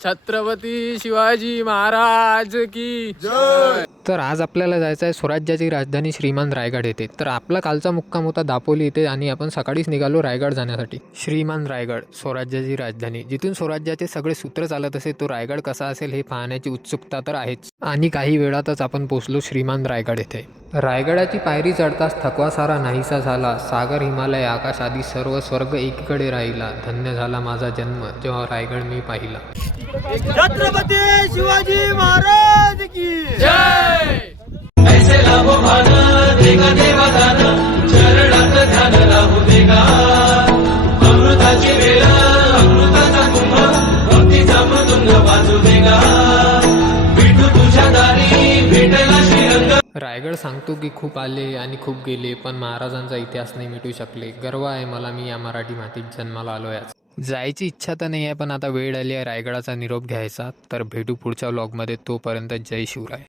छत्रपती शिवाजी महाराज की जय। तर आज आपल्याला जायचं आहे स्वराज्याची राजधानी श्रीमान रायगड येथे। तर आपला कालचा मुक्काम होता दापोली येथे आणि आपण सकाळीच निघालो रायगड जाण्यासाठी। श्रीमान रायगड स्वराज्याची राजधानी, जिथून स्वराज्याचे सगळे सूत्र चालत असे, तो रायगड कसा असेल हे पाहण्याची उत्सुकता तर आहेच। आणि काही वेळातच आपण पोहोचलो श्रीमान रायगड येथे। रायगडाची पायरी चढताच थकवा सारा नाहीसा झाला। सागर हिमालय आकाश आदी सर्व स्वर्ग एकीकडे राहिला। धन्य झाला माझा जन्म जेव्हा रायगड मी पाहिला। छत्रपती शिवाजी महाराज की जय। ऐसे लाभो भान देगा देवा दान चरणात ध्यान लाभू देगा। अमृताची वेळ अमृताचा कुंभ भक्तीचा मृदुंग वाजू देगा। विठू तुझ्या दारी भेटला श्रीरंग। रायगड सांगतो की खूप आले आणि खूप गेले, पण महाराजांचा इतिहास नाही मिटू शकले। गर्व आहे मला, मी या मराठी मातीत जन्माला आलो याच। जायची इच्छा तर नाही आहे, पण आता वेळ आली आहे रायगडाचा निरोप घ्यायचा। तर भेटू पुढच्या व्लॉगमध्ये, तोपर्यंत जय शिवराय।